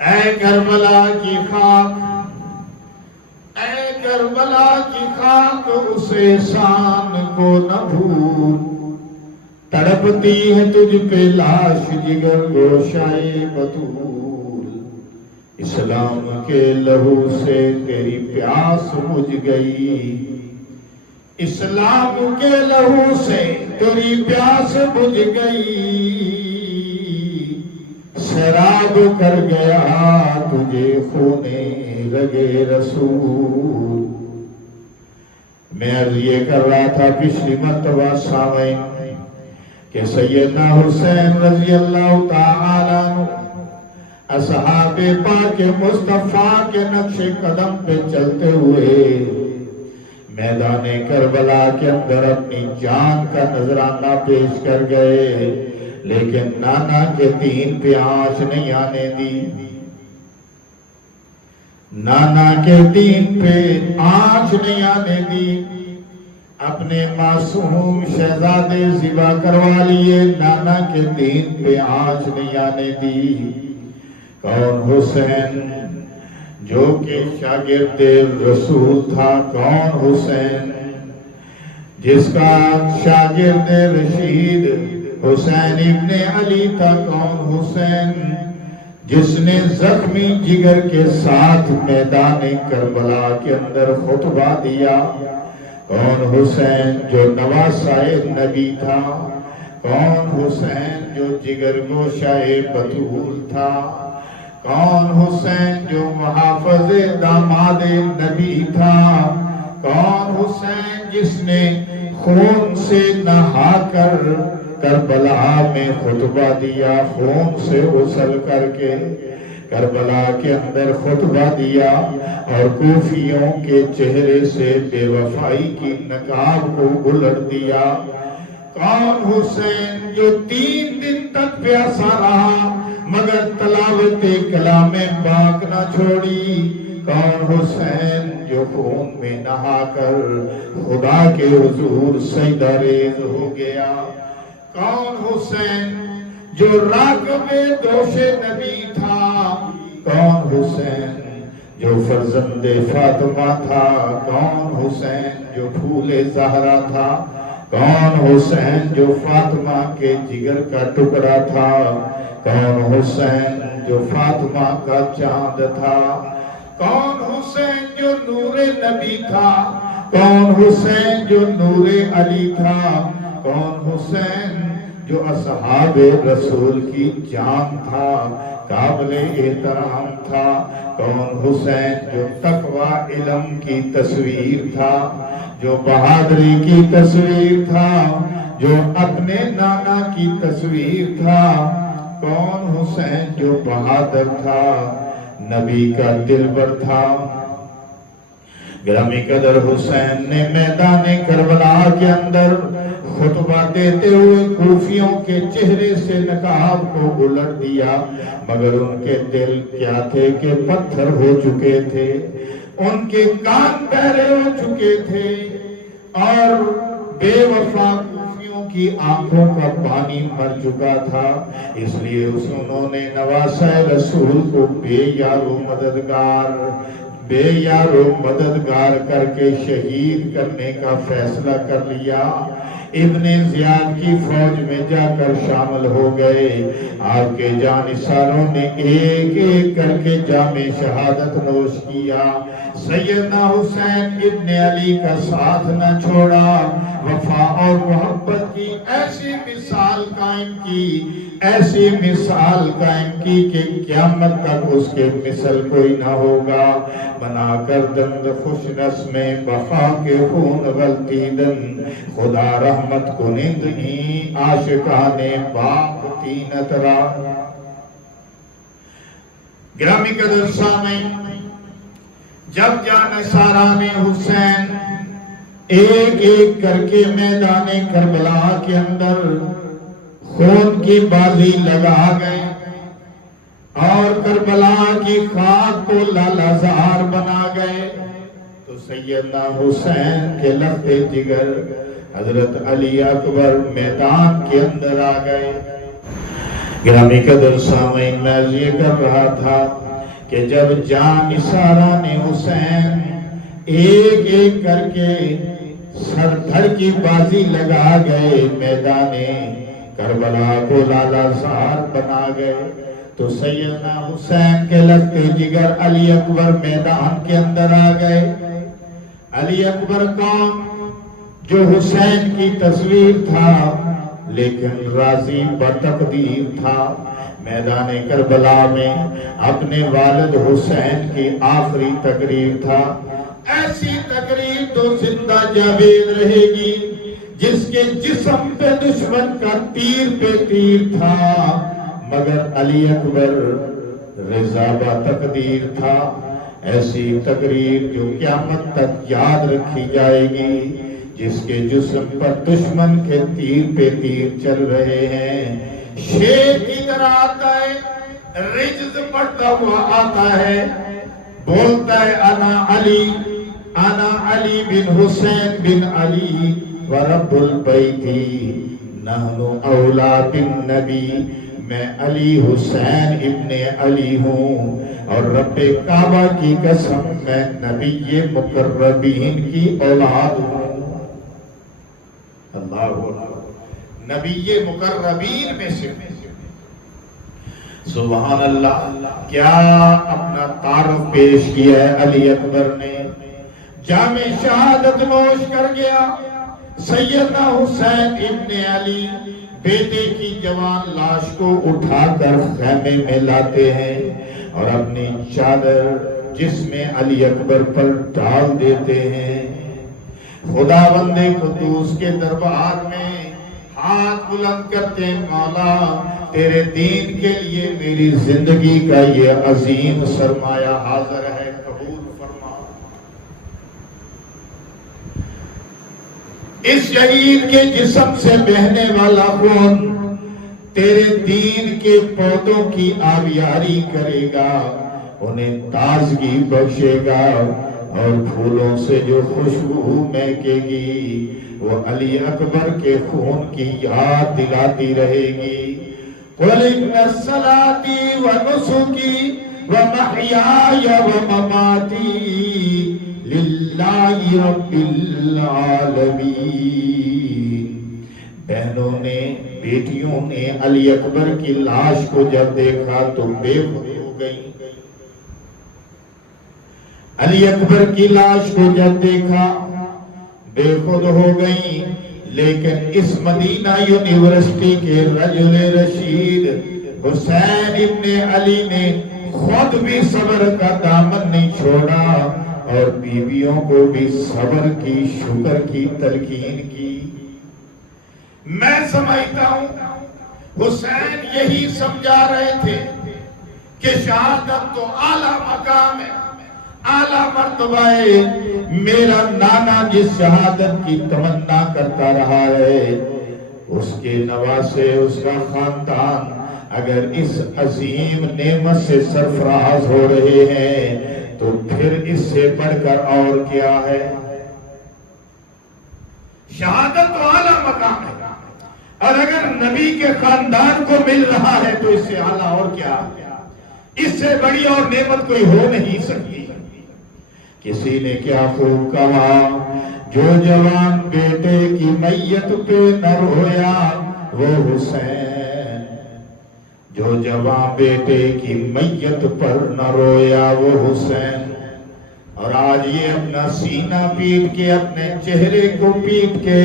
اے کربلا کی خاک، اے کربلا کی خاک، اس احسان کو نہ بھول، تڑپتی ہے تجھ پہ لاش جگر گوشائے بطول، اسلام کے لہو سے تیری پیاس بجھ گئی، اسلام کے لہو سے تیری پیاس بجھ گئی، سیراب کر گیا تجھے خون رگے رسول۔ میں عرض یہ کر رہا تھا پچھلی مرتبہ سامعین کہ سیدنا حسین رضی اللہ تعالیٰ عنہ اصحاب پاک مصطفیٰ کے نقش قدم پہ چلتے ہوئے میدان کربلا کے اندر اپنی جان کا نذرانہ پیش کر گئے، لیکن نانا کے دین پہ آنچ نہیں آنے دی، نانا کے دین پہ آنچ نہیں آنے دی، اپنے معصوم شہزادے ذبح کروا لیے، نانا کے دین پہ آنچ نہیں آنے دی۔ کون؟ حسین، جو کہ شاگرد رسول تھا۔ کون؟ حسین، جس کا شاگرد رشید حسین ابن علی تھا۔ کون؟ حسین، جس نے زخمی جگر کے ساتھ میدان کربلا کے اندر خطبہ دیا۔ کون؟ حسین، جو نواسائے نبی تھا۔ کون؟ حسین، جو جگر گوشائے بطول تھا۔ کون؟ حسین، جو محافظ داماد نبی تھا۔ کون؟ حسین، جس نے خون سے نہا کر کربلا میں خطبہ دیا، خون سے غسل کر کے کربلا کے اندر خطبہ دیا اور کوفیوں کے چہرے سے بے وفائی کی نقاب کو الٹ دیا۔ کون؟ حسین، جو 3 دن تک پیاسا رہا مگر تلاوت کلام پاک نہ چھوڑی۔ کون؟ حسین، جو خون میں نہا کر خدا کے حضور سجدہ ریز ہو گیا۔ کون؟ حسین، جو راکب دوش نبی تھا۔ کون؟ حسین، جو فرزند فاطمہ تھا۔ کون؟ حسین، جو پھول زہرا تھا۔ کون؟ حسین، جو فاطمہ کے جگر کا ٹکڑا تھا۔ کون؟ حسین، جو فاطمہ کا چاند تھا۔ کون؟ حسین، جو نور نبی تھا۔ کون؟ حسین، جو نور علی تھا۔ کون؟ حسین، جو اصحاب رسول کی جان تھا، قابل احترام تھا۔ کون؟ حسین، جو تقوی علم کی تصویر تھا، جو بہادری کی تصویر تھا، جو اپنے نانا کی تصویر تھا۔ کون؟ حسین، جو بہادر تھا، نبی کا دلبر تھا۔ گرامی قدر حسین نے میدان کربلا کے اندر خطبہ دیتے ہوئے کوفیوں کے چہرے سے نقاب کو الٹ دیا، مگر ان کے دل کیا تھے کہ پتھر ہو چکے تھے، ان کے کان بہرے ہو چکے تھے، اور بے وفا کوفیوں کی آنکھوں کا پانی مر چکا تھا۔ اس لیے انہوں نے نواسہ رسول کو بے یار و مددگار کر کے شہید کرنے کا فیصلہ کر لیا۔ ابن زیاد کی فوج میں جا کر شامل ہو گئے۔ آپ کے جانثاروں نے ایک ایک کر کے جام شہادت نوش کیا۔ سیدنا حسین ابن علی کا ساتھ نہ چھوڑا، وفا اور محبت کی ایسی مثال قائم کی کہ قیامت تک اس کے مثل کوئی نہ ہوگا۔ بنا کر دند خوش نسمیں بخا کے خون غلطی دن، خدا رحمت کنند ہی عاشقان باپ تینت را۔ گرامی قدر سامعین، جب جانثاران حسین ایک ایک کر کے میدان کربلا کے اندر خون کی بازی لگا گئے اور کربلا کی خاک کو لالہزار بنا گئے، تو سیدنا حسین کے لخت جگر حضرت علی اکبر میدان کے اندر آ گئے۔ گرامی قدر سامعین، میں یہ کر رہا تھا کہ جب جان نثارہ نے حسین ایک ایک کر کے سر دھڑ کی بازی لگا گئے، میدان کربلا کو لالا زار بنا گئے، تو سیدنا حسین کے لگتے جگر علی اکبر میدان کے اندر آ گئے۔ علی اکبر کون؟ جو حسین کی تصویر تھا لیکن راضی بتقدیر تھا۔ میدان کربلا میں اپنے والد حسین کی آخری تقریر تھا۔ ایسی تقریر تو زندہ جاوید رہے گی جس کے جسم پہ دشمن کا تیر پہ تیر تھا، مگر علی اکبر رضا با تقدیر تھا۔ ایسی تقریر جو قیامت تک یاد رکھی جائے گی، جس کے جسم پر دشمن کے تیر پہ تیر چل رہے ہیں۔ شیر کی طرح آتا ہے، رجز پڑتا ہوا آتا ہے، بولتا ہے انا علی بن حسین بن علی ورب البیتی نحن اولا بن نبی، میں علی حسین ابن علی ہوں اور رب کعبہ کی قسم میں نبی مقربین کی اولاد ہوں۔ اللہ نبی مقربین میں سے، سبحان اللہ۔ کیا اپنا تعارف پیش کیا ہے علی اکبر نے، جام شہادت نوش کر گیا۔ سیدنا حسین ابن علی بیٹے کی جوان لاش کو اٹھا کر خیمے میں لاتے ہیں اور اپنی چادر جس میں علی اکبر پر ڈال دیتے ہیں۔ خدا بندے قدوس کے دربار میں ہاتھ بلند کرتے ہیں، مولا تیرے دین کے لیے میری زندگی کا یہ عظیم سرمایہ حاضر ہے، قبول فرما۔ اس شہید کے جسم سے بہنے والا خون تیرے دین کے پودوں کی آبیاری کرے گا، انہیں تازگی بخشے گا، اور پھولوں سے جو خوشبو مہکے گی وہ علی اکبر کے خون کی یاد دلاتی رہے گی۔ قُلْ إِنَّ صَلَاتِي وَنُسُكِي وَمَحْيَايَ وَمَمَاتِي لِلَّهِ رَبِّ الْعَالَمِينَ۔ بہنوں نے، بیٹیوں نے علی اکبر کی لاش کو جب دیکھا تو بے خود ہو گئی۔ علی اکبر کی لاش کو جب دیکھا بے خود ہو گئی، لیکن اس مدینہ یونیورسٹی کے رجل رشید حسین ابن علی نے خود بھی صبر کا دامن نہیں چھوڑا اور بیویوں کو بھی صبر کی، شکر کی تلقین کی۔ میں سمجھتا ہوں حسین یہی سمجھا رہے تھے کہ شہادت تو اعلیٰ مقام ہے، اعلیٰ مرتبہ ہے، میرا نانا جس شہادت کی تمنا کرتا رہا ہے، اس کے نواسے، اس کا خاندان اگر اس عظیم نعمت سے سرفراز ہو رہے ہیں تو پھر اس سے بڑھ کر اور کیا ہے؟ شہادت تو اعلیٰ مقام ہے، اور اگر نبی کے خاندان کو مل رہا ہے تو اس سے اعلیٰ اور کیا؟ اس سے بڑی اور نعمت کوئی ہو نہیں سکتی۔ کسی نے کیا خوب کہا، جو جوان بیٹے کی میت پہ نہ رویا وہ حسین، جو جوان بیٹے کی میت پر نہ رویا وہ حسین۔ اور آج یہ اپنا سینہ پیٹ کے، اپنے چہرے کو پیٹ کے،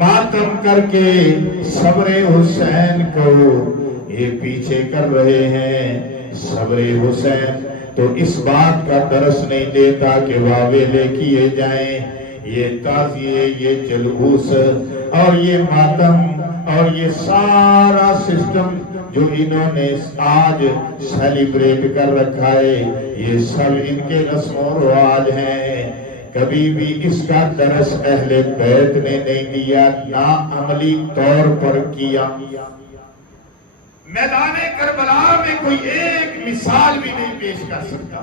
ماتم کر کے صبر حسین کو یہ پیچھے کر رہے ہیں۔ صبر حسین تو اس بات کا درس نہیں دیتا کہ واویلے کیے جائیں، یہ تعزیے، یہ جلوس اور یہ ماتم اور یہ سارا سسٹم جو انہوں نے آج سیلیبریٹ کر رکھا ہے، یہ سب ان کے رسم و رواج ہیں۔ کبھی بھی اس کا درس اہل بیت نے نہیں دیا، نہ عملی طور پر کیا۔ میدان کربلا میں کوئی ایک مثال بھی نہیں پیش کر سکتا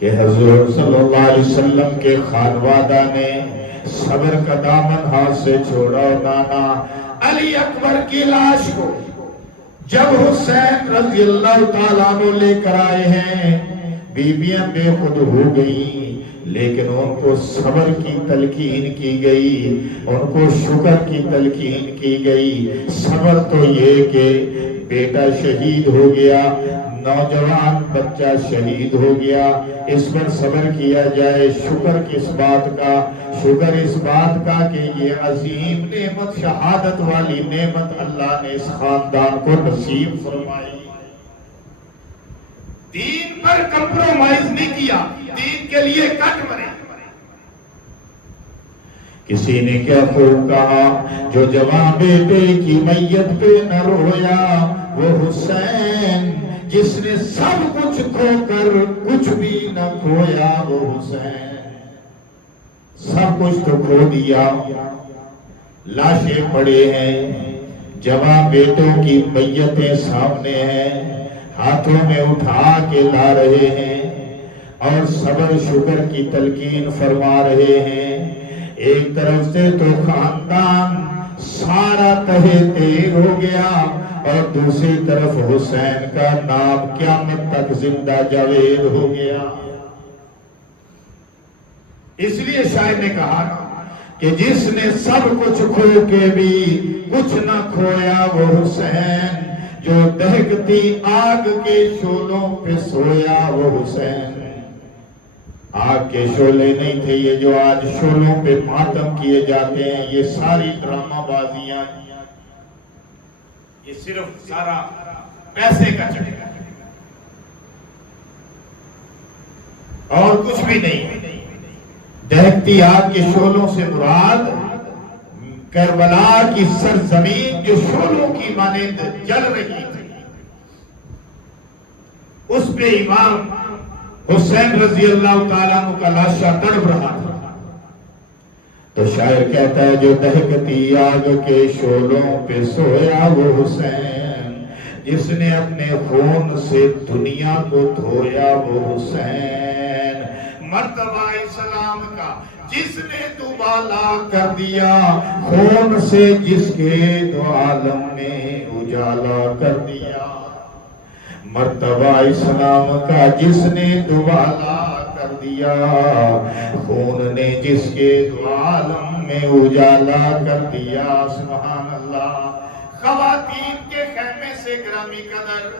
کہ حضور صلی اللہ علیہ وسلم کے خانوادہ نے صبر کا دامن ہاتھ سے چھوڑا۔ نانا علی اکبر کی لاش کو جب حسین رضی اللہ تعالیٰ عنہ لے کر آئے ہیں، بیویاں بے خود ہو گئیں، لیکن ان کو صبر کی تلقین کی گئی، ان کو شکر کی تلقین کی گئی۔ صبر تو یہ کہ بیٹا شہید ہو گیا، نوجوان بچہ شہید ہو گیا، اس پر صبر کیا جائے۔ شکر کس بات کا؟ شکر اس بات کا کہ یہ عظیم نعمت، شہادت والی نعمت اللہ نے اس خاندان کو نصیب فرمائی۔ دین پر کمپرومائز نہیں کیا، دین کے لیے کٹ مرے۔ کسی نے کیا خوب کہا، جو جوان بیٹے کی میت پہ نہ رویا وہ حسین، جس نے سب کچھ کھو کر کچھ بھی نہ کھویا وہ حسین۔ سب کچھ تو کھو دیا، لاشیں پڑے ہیں، جوان بیٹوں کی میتیں سامنے ہیں، ہاتھوں میں اٹھا کے لا رہے ہیں اور صبر شکر کی تلقین فرما رہے ہیں۔ ایک طرف سے تو خاندان سارا تہے تیر ہو گیا اور دوسری طرف حسین کا نام قیامت تک زندہ جاوید ہو گیا۔ اس لیے شاعر نے کہا کہ جس نے سب کچھ کھو کے بھی کچھ نہ کھویا وہ حسین، جو دہکتی آگ کے شعلوں پہ سویا وہ حسین۔ آگ کے شعلے نہیں تھے یہ جو آج شعلوں پہ ماتم کیے جاتے ہیں، یہ ساری ڈرامہ بازیاں، یہ صرف سارا پیسے کا چکر اور کچھ بھی نہیں۔ دہکتی آگ کے شعلوں سے مراد کربلا کی سرزمین جو شعلوں کی مانند جل رہی تھی، اس پہ امام حسین رضی اللہ تعالیٰ عنہ کا لاشا تڑپ رہا تھا۔ تو شاعر کہتا ہے جو دہکتی آگ کے شعلوں پہ سویا وہ حسین، جس نے اپنے خون سے دنیا کو دھویا وہ حسین۔ مرتبہ اسلام کا جس نے دوبالا کر دیا، خون سے جس کے دو عالم نے اجالا کر دیا۔ مرتبہ اسلام کا جس نے دوبالا کر دیا، خون نے جس کے دو عالم میں اجالا کر دیا۔ سبحان اللہ۔ خواتین کے خیمے سے گرامی قدر،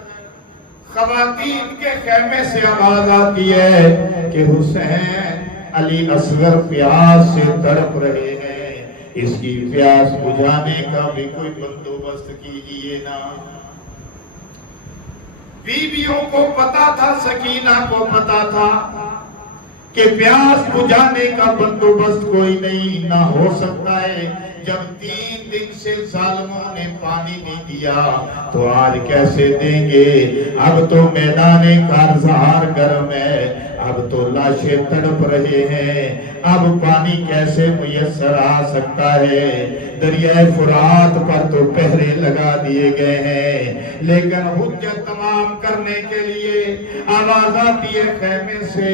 خواتین کے خیمے سے آواز آتی ہے کہ حسین علی اصغر پیاس سے تڑپ رہے ہیں، اس کی پیاس بجھانے کا بھی کوئی بندوبست کیجئے نا۔ بیویوں کو پتا تھا، سکینہ کو پتا تھا کہ پیاس بجھانے کا بندوبست کوئی نہیں نہ ہو سکتا ہے۔ جب 3 دن سے ظالموں نے پانی نہیں دیا تو آج کیسے دیں گے؟ اب تو میدان کارزار گرم ہے، اب تو لاشیں تڑپ رہے ہیں، اب پانی کیسے میسر آ سکتا ہے؟ دریائے فرات پر تو پہرے لگا دیے گئے ہیں، لیکن حجت تمام کرنے کے لیے آواز آتی ہے خیمے سے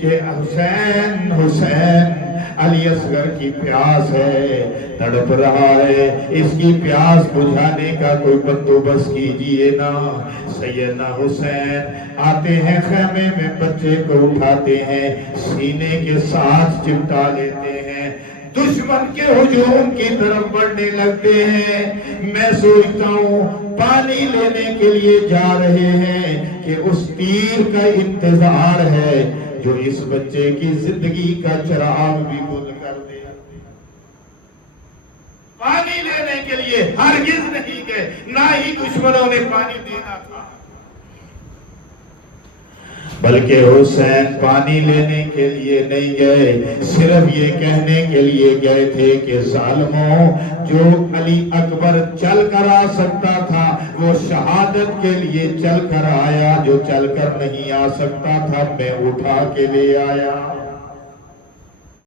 کہ حسین حسین علی اصغر کی پیاس ہے، تڑپ رہا ہے، اس کی پیاس بجھانے کا کوئی بندوبست کیجئے نا۔ سیدنا حسین آتے ہیں خیمے میں، بچے کو اٹھاتے ہیں، سینے کے ساتھ چمٹا لیتے ہیں، دشمن کے ہجوم کی طرف بڑھنے لگتے ہیں۔ میں سوچتا ہوں پانی لینے کے لیے جا رہے ہیں کہ اس تیر کا انتظار ہے جو اس بچے کی زندگی کا چراغ بھی گل کر دے۔ پانی لینے کے لیے ہرگز نہیں گئے، نہ ہی دشمنوں نے پانی دینا تھا، بلکہ حسین پانی لینے کے لیے نہیں گئے، صرف یہ کہنے کے لیے گئے تھے کہ ظالموں، جو علی اکبر چل کر آ سکتا تھا وہ شہادت کے لیے چل کر آیا، جو چل کر نہیں آ سکتا تھا میں اٹھا کے لے آیا۔